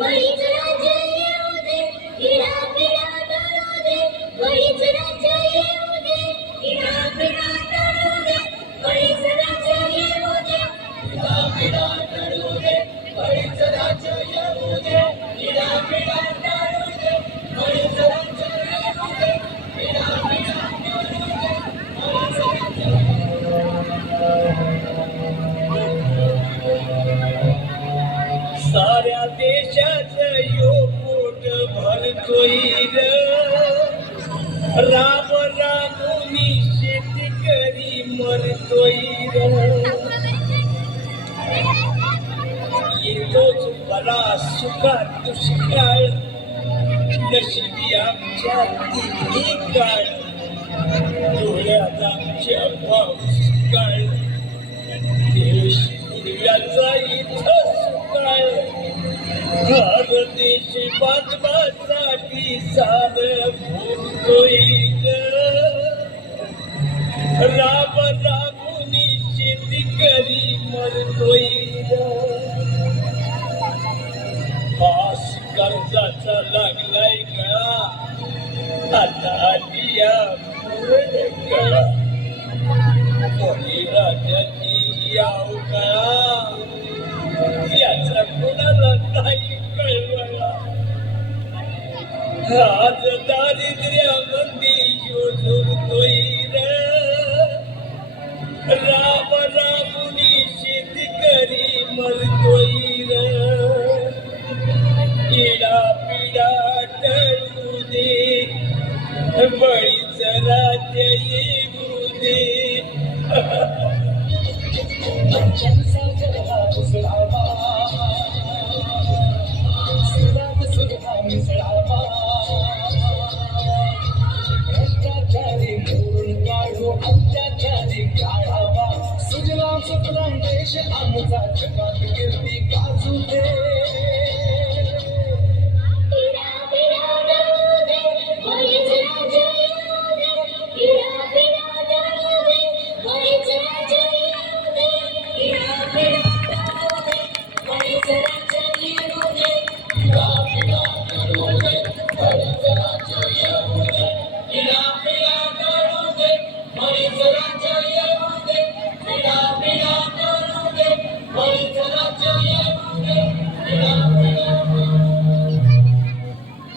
बळीच राज्य येऊ दे, इडापिडा टळू दे. बळीच राज्य येऊ दे, इडापिडा टळू दे. बळीच राज्य येऊ दे, इडापिडा टळू दे. बळीच राज्य येऊ दे, इडापिडा टळू दे. बळीच राज्य येऊ दे, इडापिडा टळू दे. बळीच राज्य साऱ्या देशाचं यो पोट भरतोय र. राम रामोनी शेतकरी मरतोय र. येतोच बरा सुखात दुष्काळ, नशिबी आमच्या तिन्ही काळ. डोळ्यात आमच्या पाऊस काळ, देश उडव्याचा इथं सुकाळ. घर देश बांधवासाठी सार भोगतोय राम रामोनी शेतकरी मरतोय. पास कर्जाचा लागलाय गळा, आता आलिया गळा. कोणी राजाची याव गळा, याचा कोणाला नाही कळवळा. आज दारिद्र्यामध्ये झुरतोय र. राम रामुनी शेतकरी मरतोय र. इडा पिडा टळू दे, बळी